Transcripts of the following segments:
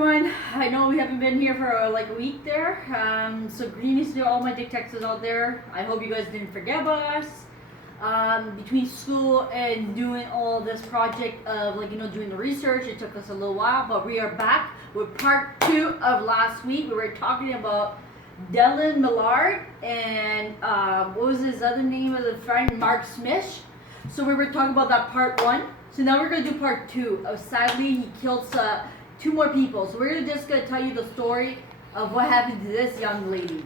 everyone. I know we haven't been here for like a week there. So greetings to all my detectives out there. I hope you guys didn't forget about us. Between school and doing all this project of doing the research, it took us a little while, but we are back with part 2 of last week. We were talking about Dylan Millard and what was his other name of the friend, Mark Smith. So we were talking about that part 1. So now we're going to do part 2 of sadly he killed 2 more people. So we're just going to tell you the story of what happened to this young lady.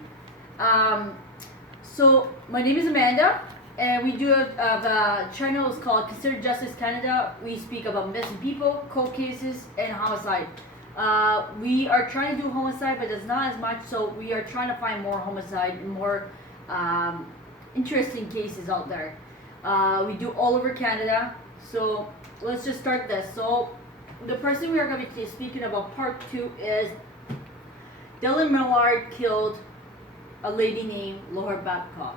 So my name is Amanda, and we do a channel is called Consider Justice Canada. We speak about missing people, cold cases, and homicide. We are trying to do homicide, but there's not as much, so we are trying to find more homicide and more interesting cases out there. We do all over Canada, so let's just start this. So the person we are going to be speaking about part 2 is Dylan Millard killed a lady named Laura Babcock.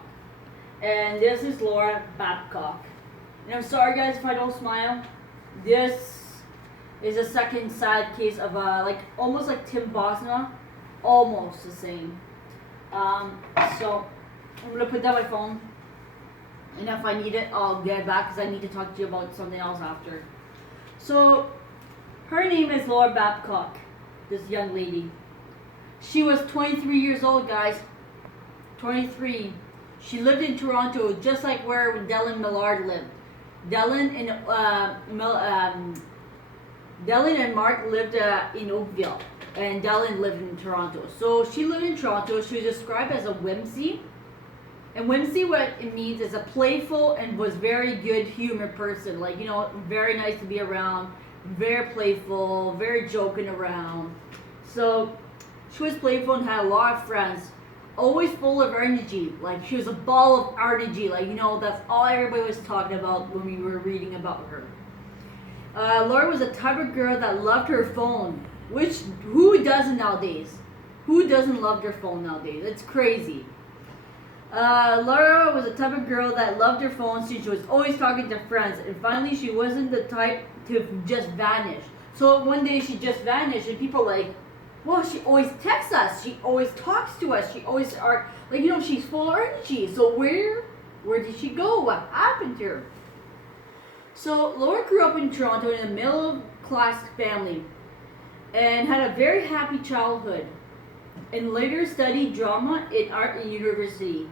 And this is Laura Babcock. And I'm sorry guys if I don't smile. This is a second sad case of almost like Tim Bosma. Almost the same. So I'm going to put down my phone. And if I need it, I'll get it back because I need to talk to you about something else after. So her name is Laura Babcock, this young lady. She was 23 years old, guys. 23. She lived in Toronto, just like where Dylan Millard lived. Dylan and Mark lived in Oakville, and Dylan lived in Toronto. So she lived in Toronto. She was described as a whimsy. And whimsy, what it means is a playful and was very good humor person. Very nice to be around. Very playful, very joking around. So she was playful and had a lot of friends. Always full of energy. She was a ball of energy. That's all everybody was talking about when we were reading about her. Laura was a type of girl that loved her phone. Which, who doesn't nowadays? Who doesn't love their phone nowadays? It's crazy. Laura was a type of girl that loved her phone, so she was always talking to friends. And finally, she wasn't the type to just vanish. So one day she just vanished, and people were like, well, she always texts us. She always talks to us. She always she's full of energy. So where did she go? What happened to her? So Laura grew up in Toronto in a middle-class family and had a very happy childhood. And later studied drama in art at university.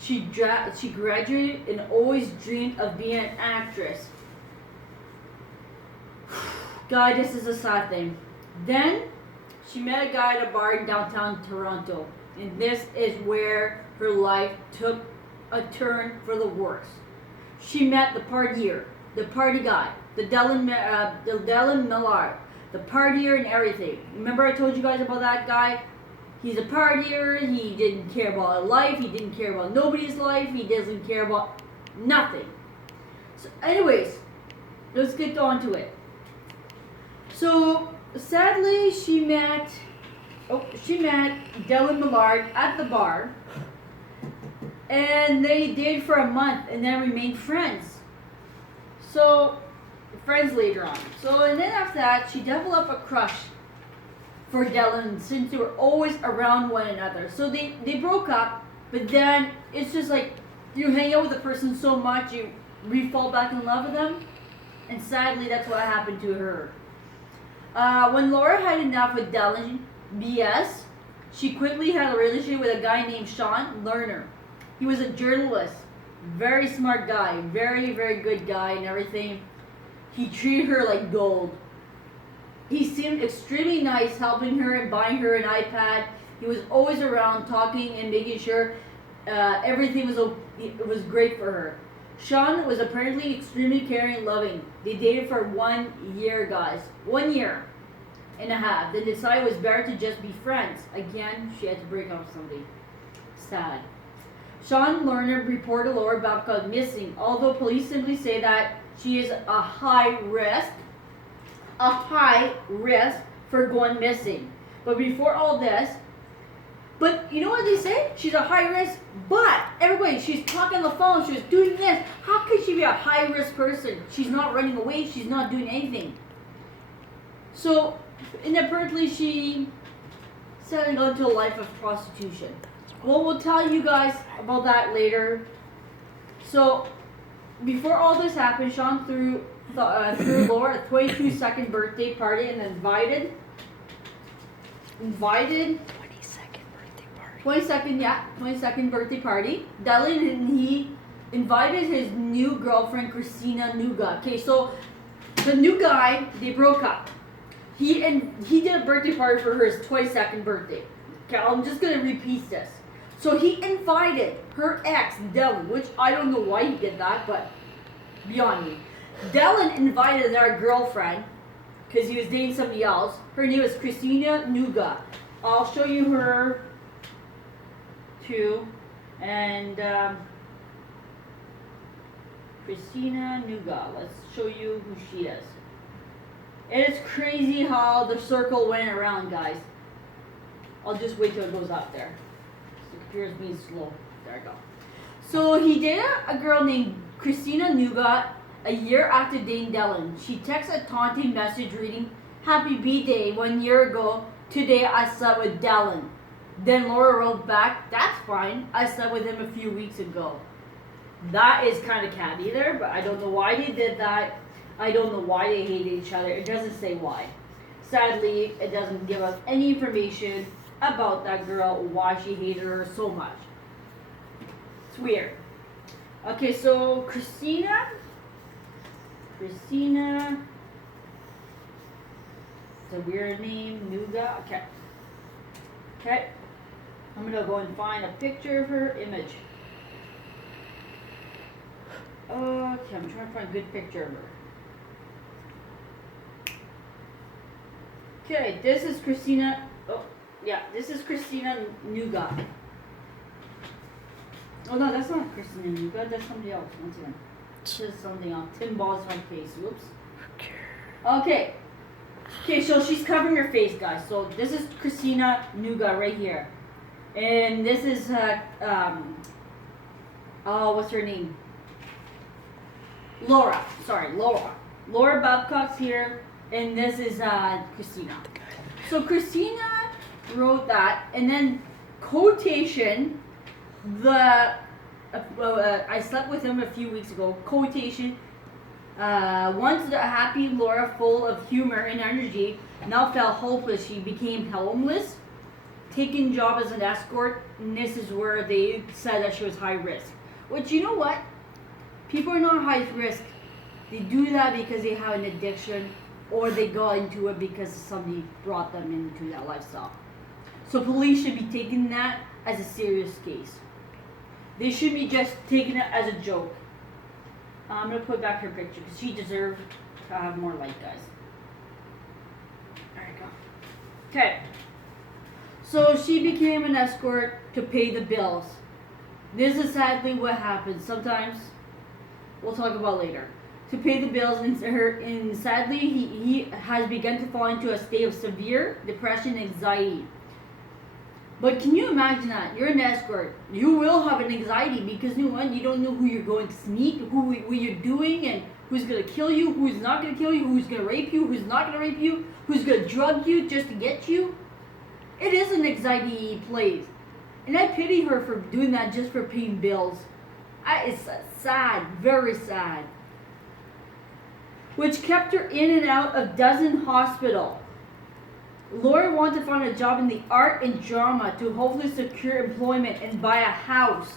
She graduated and always dreamed of being an actress. God, this is a sad thing. Then she met a guy at a bar in downtown Toronto, and this is where her life took a turn for the worse. She met the partier, the party guy, the Dylan Millard, the partier and everything. Remember I told you guys about that guy? He's a partier. He didn't care about life. He didn't care about nobody's life. He doesn't care about nothing. So anyways, let's get on to it. So sadly, she met Dylan Millard at the bar, and they dated for a month and then remained friends. So friends later on. So and then after that, she developed a crush for Dylan since they were always around one another. So they broke up, but then it's just like you hang out with a person so much you fall back in love with them, and sadly that's what happened to her. When Laura had enough with Dylan BS, she quickly had a relationship with a guy named Sean Lerner. He was a journalist, very smart guy, very, very good guy and everything. He treated her like gold. He seemed extremely nice, helping her and buying her an iPad. He was always around talking and making sure everything was great for her. Sean was apparently extremely caring and loving. They dated for 1 year, guys. 1 year and a half. They decided it was better to just be friends. Again, she had to break up with somebody. Sad. Sean Lerner reported Laura Babcock missing, although police simply say that she is a high risk for going missing. But before all this, but you know what they say? She's a high risk, but everybody, she's talking on the phone, she was doing this. How could she be a high risk person? She's not running away, she's not doing anything. So And apparently she settled into a life of prostitution. Well, we'll tell you guys about that later. So, before all this happened, Sean threw Laura a 22-second birthday party and invited 22nd birthday party. 22nd birthday party. Dylan, and he invited his new girlfriend Christina Nuga. Okay, so the new guy, they broke up. He did a birthday party for her 22nd birthday. Okay, I'm just gonna repeat this. So he invited her ex, Dylan, which I don't know why he did that, but beyond me. Dylan invited our girlfriend, because he was dating somebody else. Her name is Christina Nuga. I'll show you her too. And Christina Nuga. Let's show you who she is. It is crazy how the circle went around, guys. I'll just wait till it goes up there. The computer's being slow. There I go. So he dated a girl named Christina Nuga a year after dating Dylan. She texted a taunting message reading, "Happy B-Day 1 year ago. Today I slept with Dylan." Then Laura wrote back, "That's fine. I slept with him a few weeks ago." That is kind of catty there, but I don't know why they did that. I don't know why they hated each other. It doesn't say why. Sadly, it doesn't give us any information about that girl, why she hated her so much. It's weird. Okay, so Christina, it's a weird name, Nuga. Okay, I'm gonna go and find a picture of her image. Okay, I'm trying to find a good picture of her. Okay, this is Christina. Oh, yeah, this is Christina Nuga. Oh no, that's not Christina Nuga. That's somebody else. Once again, this is something else. Tim Ball's my face. Whoops. Okay. Okay, so she's covering her face, guys. So this is Christina Nuga right here, and this is what's her name? Laura. Sorry, Laura. Laura Babcock's here. And this is Christina. So Christina wrote that, and then quotation, I slept with him a few weeks ago, quotation, once the happy Laura full of humor and energy now felt hopeless. She became homeless, taking job as an escort, and this is where they said that she was high risk. Which, you know what? People are not high risk. They do that because they have an addiction, or they got into it because somebody brought them into that lifestyle. So police should be taking that as a serious case. They should be just taking it as a joke. I'm going to put back her picture because she deserved to have more light, guys. There you go. Okay. So she became an escort to pay the bills. This is sadly what happens. Sometimes, we'll talk about later. To pay the bills, and sadly he has begun to fall into a state of severe depression and anxiety. But can you imagine that? You're an escort. You will have an anxiety because you don't know who you're going to sneak, who you're doing, and who's going to kill you, who's not going to kill you, who's going to rape you, who's not going to rape you, who's going to drug you just to get you. It is an anxiety place. And I pity her for doing that just for paying bills. It's sad, very sad. Which kept her in and out of dozen hospital. Laura wanted to find a job in the art and drama to hopefully secure employment and buy a house.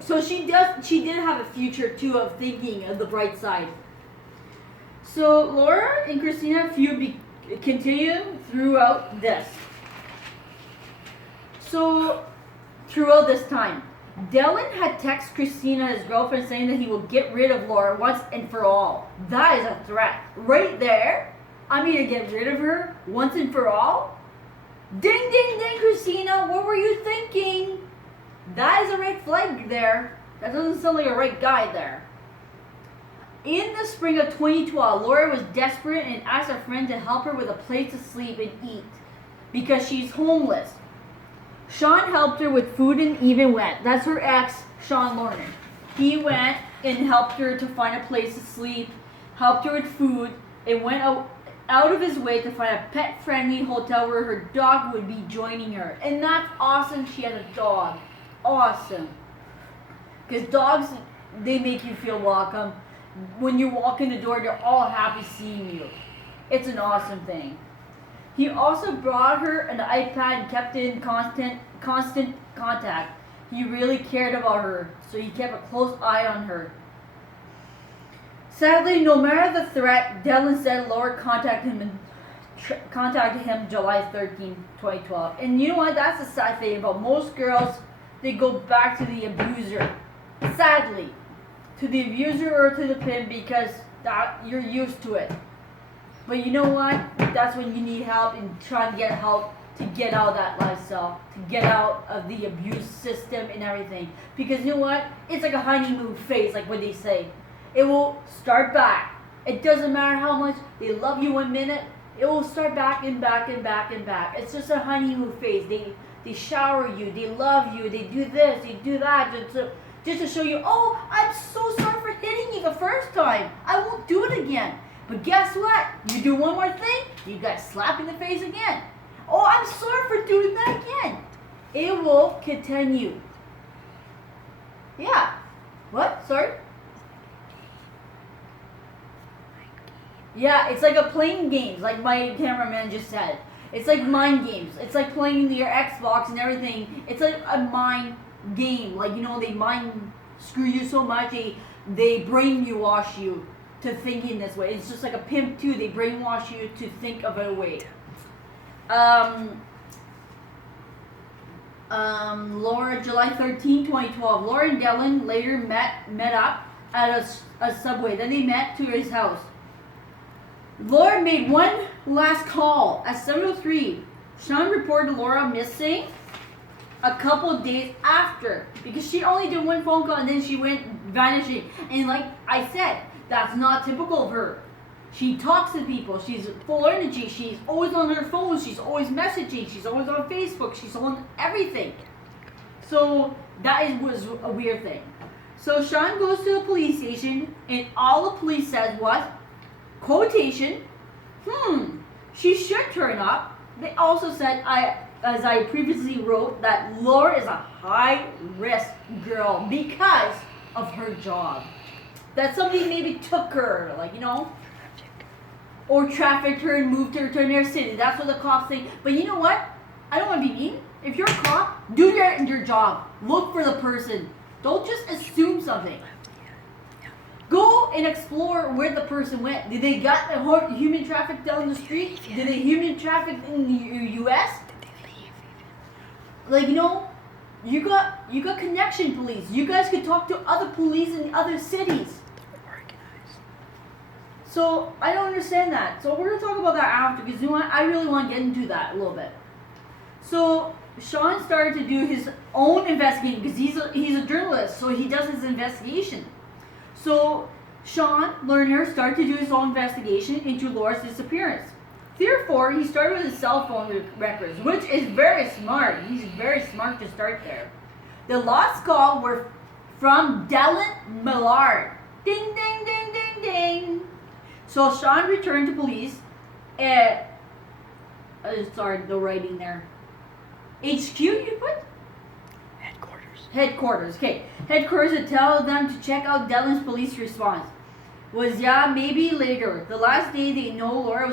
So she did have a future too, of thinking of the bright side. So Laura and Christina feud continue throughout this. So throughout this time, Dylan had texted Christina, his girlfriend, saying that he will get rid of Laura once and for all. That is a threat. Right there. I mean, to get rid of her once and for all? Ding, ding, ding, Christina. What were you thinking? That is a red flag there. That doesn't sound like a right guy there. In the spring of 2012, Laura was desperate and asked a friend to help her with a place to sleep and eat because she's homeless. Sean helped her with food and even went. That's her ex, Sean Lornan. He went and helped her to find a place to sleep, helped her with food, and went out out of his way to find a pet-friendly hotel where her dog would be joining her. And that's awesome. She had a dog. Awesome. Because dogs, they make you feel welcome. When you walk in the door, they're all happy seeing you. It's an awesome thing. He also brought her an iPad and kept in constant contact. He really cared about her, so he kept a close eye on her. Sadly, no matter the threat, Dylan said Laura contacted him July 13, 2012. And you know what? That's the sad thing about most girls. They go back to the abuser. Sadly. To the abuser or to the pimp because that you're used to it. But you know what? That's when you need help and try to get help to get out of that lifestyle. To get out of the abuse system and everything. Because you know what? It's like a honeymoon phase, like what they say. It will start back. It doesn't matter how much they love you 1 minute. It will start back and back and back and back. It's just a honeymoon phase. They shower you. They love you. They do this. They do that. Just to show you, oh, I'm so sorry for hitting you the first time. I won't do it again. But guess what? You do one more thing, you got slapped in the face again. Oh, I'm sorry for doing that again. It will continue. Yeah. What? Sorry? Yeah, it's like a playing games, like my cameraman just said. It's like mind games. It's like playing your Xbox and everything. It's like a mind game. Like, you know, they mind screw you so much, they brainwash you to thinking this way. It's just like a pimp too. They brainwash you to think of a way. Laura, July 13, 2012. Laura and Dylan later met up at a subway. Then they met to his house. Laura made one last call at 7:03. Sean reported Laura missing a couple of days after because she only did one phone call and then she went vanishing. And like I said, that's not typical of her. She talks to people. She's full energy. She's always on her phone. She's always messaging. She's always on Facebook. She's on everything. So that was a weird thing. So Sean goes to the police station and all the police says was, quotation, she should turn up. They also said, as I previously wrote, that Laura is a high-risk girl because of her job. That somebody maybe took her, like, you know, or trafficked her and moved her to another city. That's what the cops think. But you know what? I don't want to be mean. If you're a cop, do your job. Look for the person. Don't just assume something. Go and explore where the person went. Did they got the human traffic down the street? Did they human traffic in the U.S.? Like, you know, you got connection police. You guys could talk to other police in other cities. So I don't understand that. So we're gonna talk about that after because you know what? I really want to get into that a little bit. So Sean started to do his own investigating because he's a journalist, so he does his investigation. So Sean Lerner started to do his own investigation into Laura's disappearance. Therefore, he started with his cell phone records, which is very smart. He's very smart to start there. The last call were from Dylan Millard. Ding, ding, ding, ding, ding. So Sean returned to police at, sorry, the writing there. HQ, you put? Headquarters, okay. Headquarters to tell them to check out Dylan's police response. Was maybe later. The last day they know Laura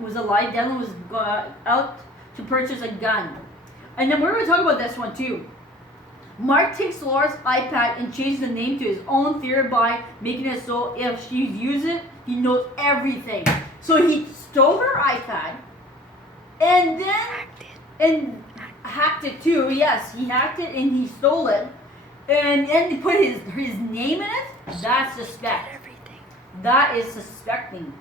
was alive, Dylan was out to purchase a gun. And then we're going to talk about this one too. Mark takes Laura's iPad and changes the name to his own, thereby making it so if she uses it, he knows everything. So he stole her iPad and then hacked it too. Yes, he hacked it and he stole it. And then he put his name in it. That's suspect. That is suspecting.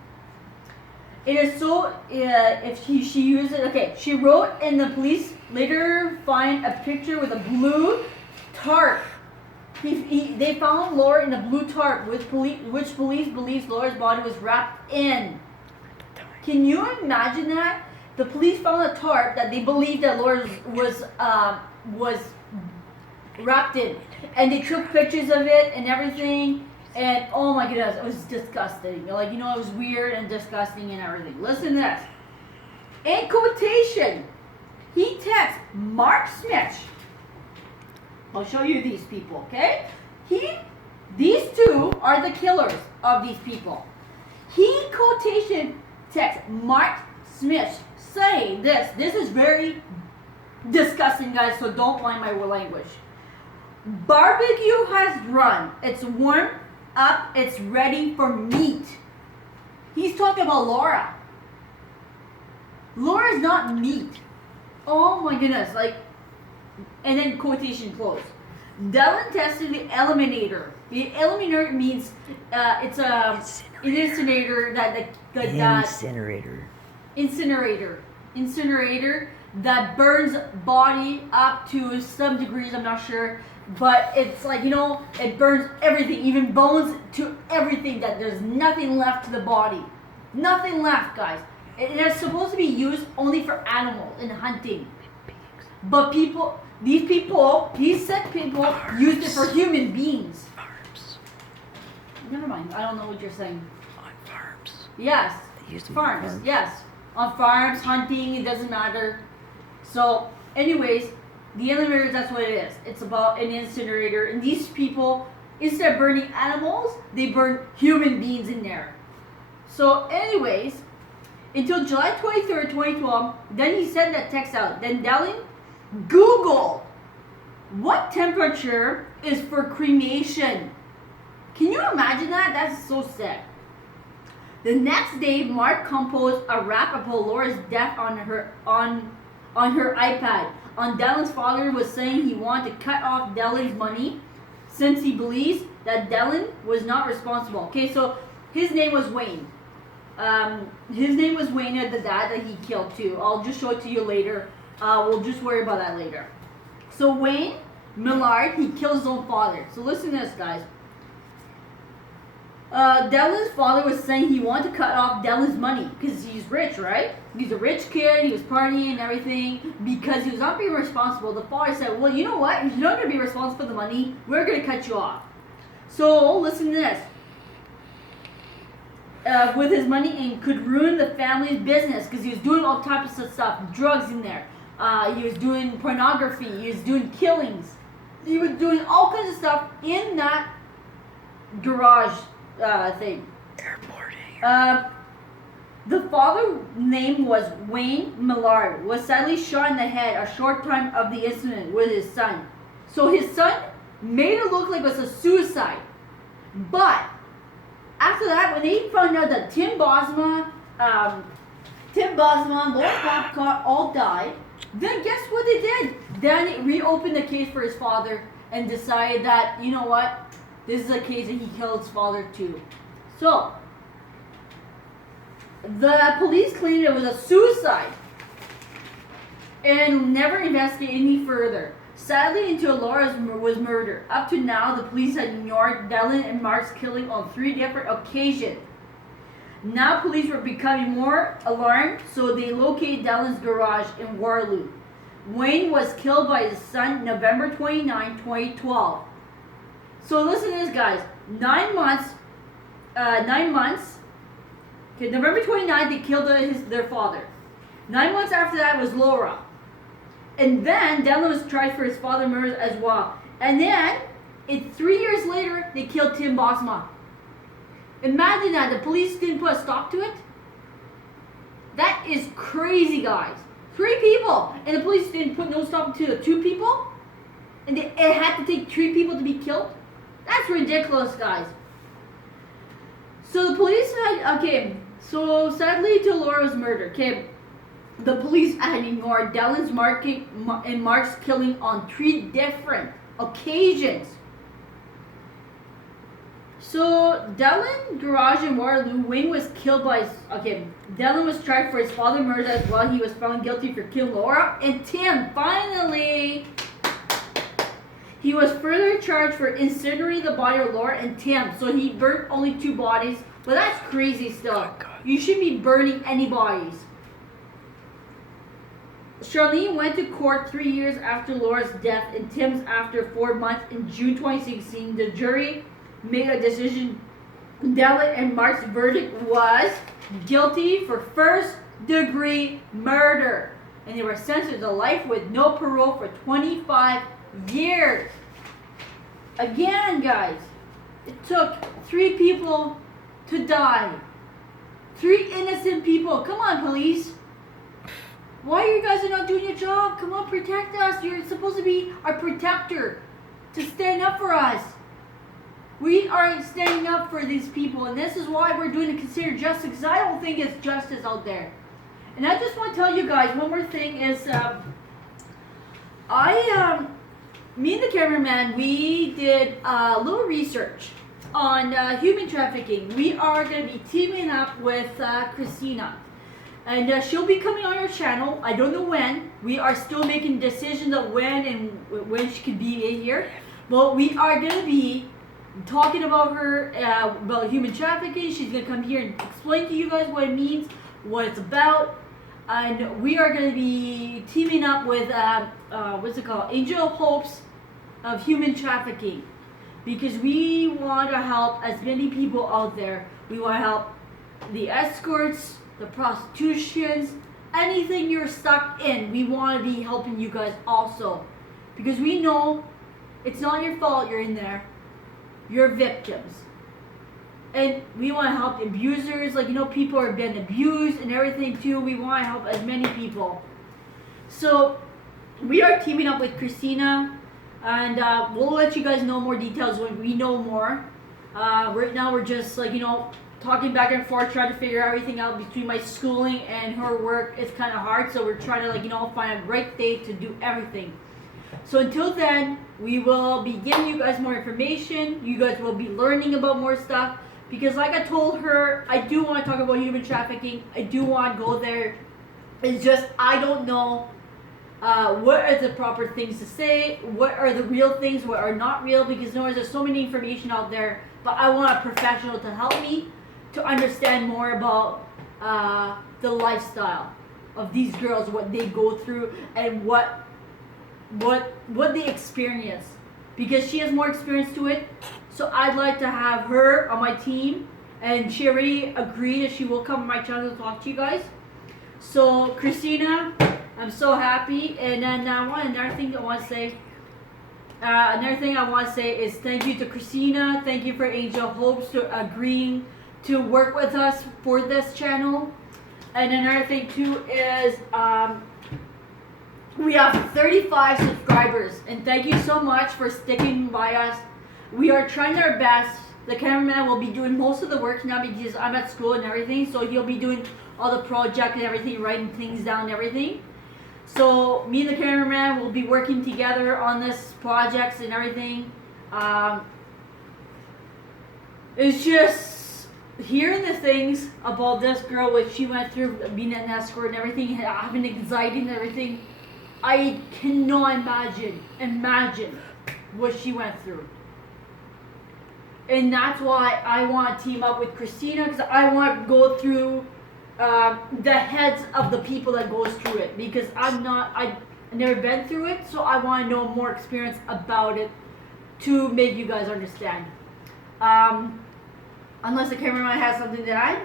It is so if she used it. Okay, she wrote, and the police later find a picture with a blue tarp. They found Laura in a blue tarp, which police believes Laura's body was wrapped in. Can you imagine that? The police found a tarp that they believed that Laura was wrapped in, and they took pictures of it and everything. And oh my goodness, it was disgusting. Like, it was weird and disgusting and everything. Listen to this. In quotation, he texts Mark Smith. I'll show you these people, okay? These two are the killers of these people. He quotation texts Mark Smith saying this. This is very disgusting, guys, so don't mind my language. Barbecue has run. It's warmed up. It's ready for meat. He's talking about Laura. Laura's not meat. Oh my goodness, and then quotation close. Dylan tested the eliminator. The eliminator means it's a incinerator incinerator that burns body up to some degrees. I'm not sure, but it's it burns everything, even bones, to everything, that there's nothing left to the body. Nothing left, guys. And it's supposed to be used only for animals and hunting. But these sick people used it for human beings. Farms. Never mind. I don't know what you're saying. On farms. Yes. They used them Farms. on farms. Yes. On farms, hunting, it doesn't matter. So, anyways, the eliminator, that's what it is. It's about an incinerator. And these people, instead of burning animals, they burn human beings in there. So, anyways, until July 23rd, 2012, then he sent that text out. Then Dylan Google what temperature is for cremation. Can you imagine that? That's so sick. The next day, Mark composed a rap about Laura's death on her iPad. Dylan's father was saying he wanted to cut off Dylan's money since he believes that Dylan was not responsible. Okay, so his name was Wayne. His name was Wayne, the dad that he killed too. I'll just show it to you later. We'll just worry about that later. So Wayne Millard, he killed his own father. So listen to this, guys. Dylan's father was saying he wanted to cut off Dylan's money because he's rich, right? He's a rich kid. He was partying and everything because he was not being responsible. The father said, well, you know what? If you're not going to be responsible for the money, we're going to cut you off. So listen to this. With his money, and could ruin the family's business because he was doing all types of stuff, drugs in there. He was doing pornography. He was doing killings. He was doing all kinds of stuff in that garage thing. Airport. The father's name was Wayne Millard. Was sadly shot in the head a short time of the incident with his son. So his son made it look like it was a suicide, but after that, when they found out that Tim Bosma, Laura Babcock all died, then guess what they did? Then it reopened the case for his father and decided that, you know what, this is a case that he killed his father too. So, the police claimed it was a suicide and never investigated any further. Sadly, until Laura was murdered. Up to now, the police had ignored Dylan and Mark's killing on 3 different occasions. Now, police were becoming more alarmed, so they located Dylan's garage in Waterloo. Wayne was killed by his son November 29, 2012. So listen to this, guys. 9 months. Okay, November 29th, they killed their father. 9 months after that was Laura. And then Dylan was tried for his father's murder as well. And then, 3 years later, they killed Tim Bosma. Imagine that. The police didn't put a stop to it. That is crazy, guys. 3 people. And the police didn't put no stop to the 2 people. And it had to take 3 people to be killed. That's ridiculous, guys. So the police had, okay, so sadly till Laura was murdered, okay, the police had ignored Dylan's and Mark's killing on 3 different occasions. So Dylan garage in Waterloo, Wayne was killed by Dylan was tried for his father's murder as well. He was found guilty for killing Laura. And Tim, finally, he was further charged for incinerating the body of Laura and Tim. So he burnt only 2 bodies. But that's crazy still. You shouldn't be burning any bodies. Charlene went to court 3 years after Laura's death and Tim's after 4 months in June 2016. The jury made a decision. Dylan and Mark's verdict was guilty for first-degree murder, and they were sentenced to life with no parole for 25 years. Again, guys, it took 3 people to die. 3 innocent people. Come on, police. Why are you guys not doing your job? Come on, protect us. You're supposed to be our protector, to stand up for us. We are standing up for these people, and this is why we're doing the consider justice, because I don't think it's justice out there. And I just want to tell you guys one more thing is, me and the cameraman, we did a little research on human trafficking. We are going to be teaming up with Christina, and she'll be coming on our channel. I don't know when. We are still making decisions of when she can be in here, but we are going to be talking about her, about human trafficking. She's going to come here and explain to you guys what it means, what it's about. And we are going to be teaming up with, what's it called? Angel of Hopes of Human Trafficking. Because we want to help as many people out there. We want to help the escorts, the prostitutions, anything you're stuck in. We want to be helping you guys also. Because we know it's not your fault you're in there. You're victims. And we want to help abusers, like, people are being abused and everything too. We want to help as many people. So we are teaming up with Christina, and we'll let you guys know more details when we know more. Right now we're just talking back and forth, trying to figure everything out between my schooling and her work. It's kind of hard, so we're trying to find a right date to do everything. So until then, we will be giving you guys more information. You guys will be learning about more stuff. Because like I told her, I do want to talk about human trafficking. I do want to go there. It's just I don't know what are the proper things to say. What are the real things, what are not real. Because there's so many information out there. But I want a professional to help me to understand more about the lifestyle of these girls, what they go through, and what they experience, because she has more experience to it. So I'd like to have her on my team, and she already agreed that she will come on my channel to talk to you guys. So Christina, I'm so happy. And then another thing I want to say is thank you to Christina. Thank you for Angel Hopes to agreeing to work with us for this channel. And another thing too is we have 35 subscribers, and thank you so much for sticking by us. We are trying our best. The cameraman will be doing most of the work now because I'm at school and everything, so he'll be doing all the project and everything, writing things down and everything. So me and the cameraman will be working together on this projects and everything. It's just hearing the things about this girl, what she went through, being an escort and everything, having anxiety and everything. I cannot imagine what she went through. And that's why I want to team up with Christina, because I want to go through the heads of the people that goes through it, because I've never been through it, so I want to know more experience about it to make you guys understand. Unless the cameraman has something to add.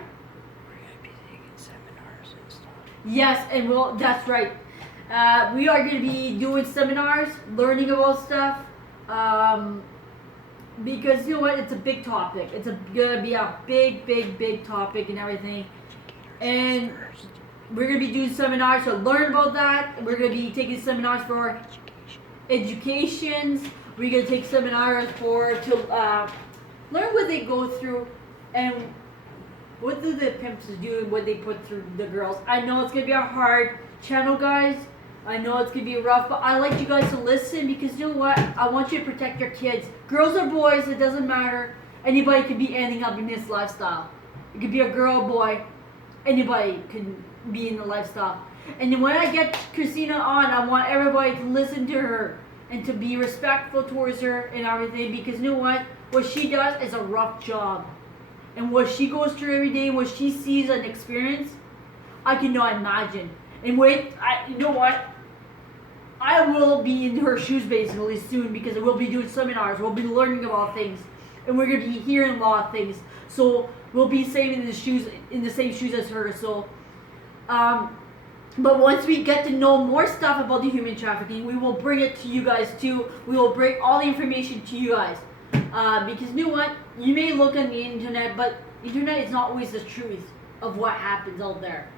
We're going to be taking seminars and stuff. Yes, and that's right. We are going to be doing seminars, learning about stuff, because you know what, it's a big topic. It's going to be a big topic and everything. And we're going to be doing seminars to learn about that. We're going to be taking seminars for educations. We're going to take seminars to learn what they go through and what do the pimps do and what they put through the girls. I know it's going to be a hard channel, guys. I know it's going to be rough, but I like you guys to listen, because you know what? I want you to protect your kids. Girls or boys, it doesn't matter. Anybody could be ending up in this lifestyle. It could be a girl or boy. Anybody can be in the lifestyle. And when I get Christina on, I want everybody to listen to her and to be respectful towards her and everything, because you know what? What she does is a rough job. And what she goes through every day, what she sees and experience, I cannot imagine. And you know what? I will be in her shoes basically soon, because we'll be doing seminars. We'll be learning about things. and we're gonna be hearing a lot of things. So we'll be saving in the same shoes as her. So, but once we get to know more stuff about the human trafficking, we will bring it to you guys too. We will bring all the information to you guys. Because you know what? You may look on the internet, but the internet is not always the truth of what happens out there.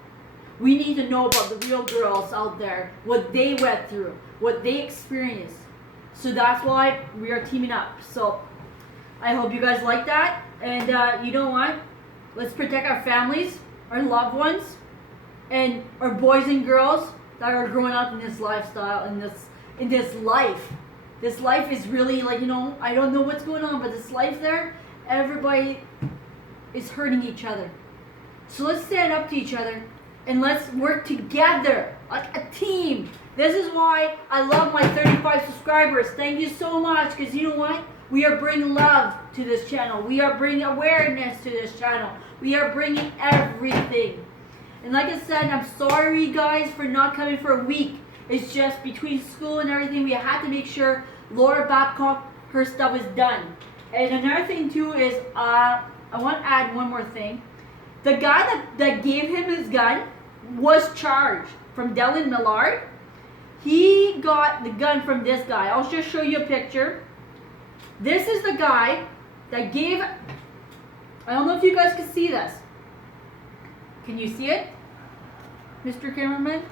We need to know about the real girls out there, what they went through, what they experienced. So that's why we are teaming up. So I hope you guys like that. And you know what? Let's protect our families, our loved ones, and our boys and girls that are growing up in this lifestyle, in this life. This life is really like, you know, I don't know what's going on, but this life there, everybody is hurting each other. So let's stand up to each other and let's work together like a team. This is why I love my 35 subscribers. Thank you so much, because you know what? We are bringing love to this channel. We are bringing awareness to this channel. We are bringing everything. And like I said, I'm sorry guys for not coming for a week. It's just between school and everything, we had to make sure Laura Babcock, her stuff is done. And another thing too is, I want to add one more thing. The guy that gave him his gun was charged from Dylan Millard. He got the gun from this guy. I'll just show you a picture. This is the guy that gave, I don't know if you guys can see this. Can you see it, Mr. Cameraman?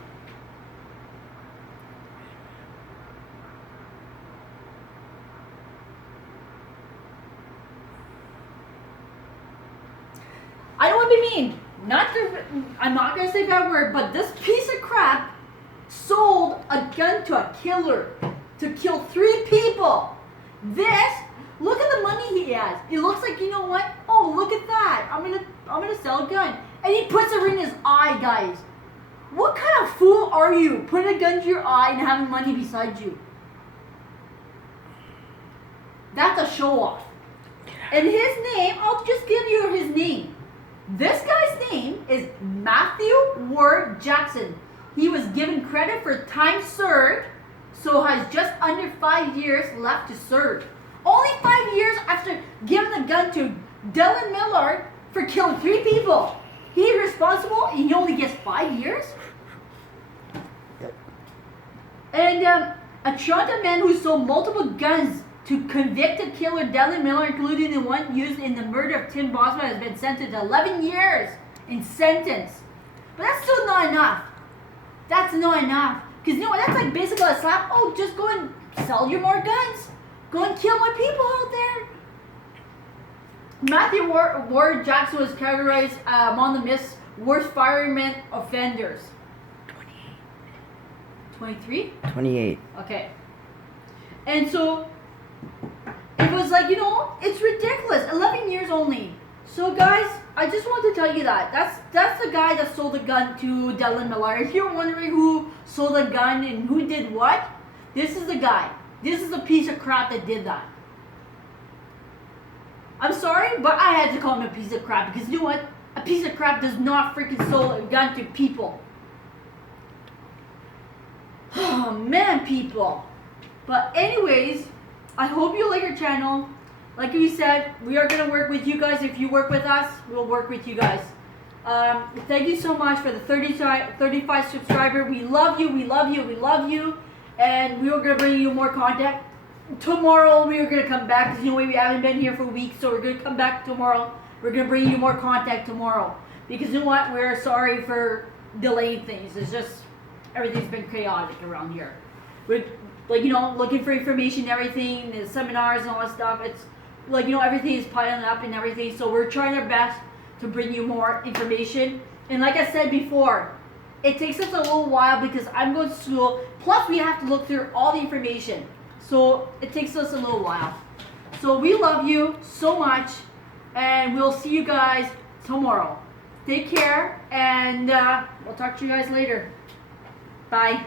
I don't want to be mean. I'm not going to say that word, but this piece of crap sold a gun to a killer to kill 3 people. Look at the money he has. It looks like, you know what? Oh, look at that. I'm gonna sell a gun. And he puts it in his eye, guys. What kind of fool are you? Putting a gun to your eye and having money beside you. That's a show off. And his name, I'll just give you his name. This guy's name is Matthew Ward Jackson. He was given credit for time served, so has just under 5 years left to serve. Only 5 years after giving the gun to Dylan Millard for killing 3 people. He's responsible and he only gets 5 years? And a Toronto man who sold multiple guns to convicted killer Dylan Miller, including the one used in the murder of Tim Bosma, has been sentenced to 11 years in sentence. But that's still not enough. That's not enough. Because you know what? That's like basically a slap. Oh, just go and sell your more guns. Go and kill more people out there. Matthew Ward Jackson was categorized among the Miss worst fireman offenders. 23? 28. Okay. And so it was like, you know, it's ridiculous. 11 years only. So guys, I just want to tell you that. That's the guy that sold the gun to Dylan Millard. If you're wondering who sold the gun and who did what, this is the guy. This is the piece of crap that did that. I'm sorry, but I had to call him a piece of crap because you know what? A piece of crap does not freaking sell a gun to people. Oh man, people. But anyways, I hope you like our channel. Like we said, we are going to work with you guys. If you work with us, we'll work with you guys. Thank you so much for the 35 subscriber. We love you, we love you, we love you. And we are going to bring you more content. Tomorrow we are going to come back because you know we haven't been here for a week. So we're going to come back tomorrow. We're going to bring you more content tomorrow. Because you know what? We're sorry for delaying things. It's just everything's been chaotic around here. We're like, you know, looking for information and everything, the seminars and all that stuff. It's like, you know, everything is piling up and everything. So we're trying our best to bring you more information. And like I said before, it takes us a little while because I'm going to school. Plus, we have to look through all the information. So it takes us a little while. So we love you so much. And we'll see you guys tomorrow. Take care. And we'll talk to you guys later. Bye.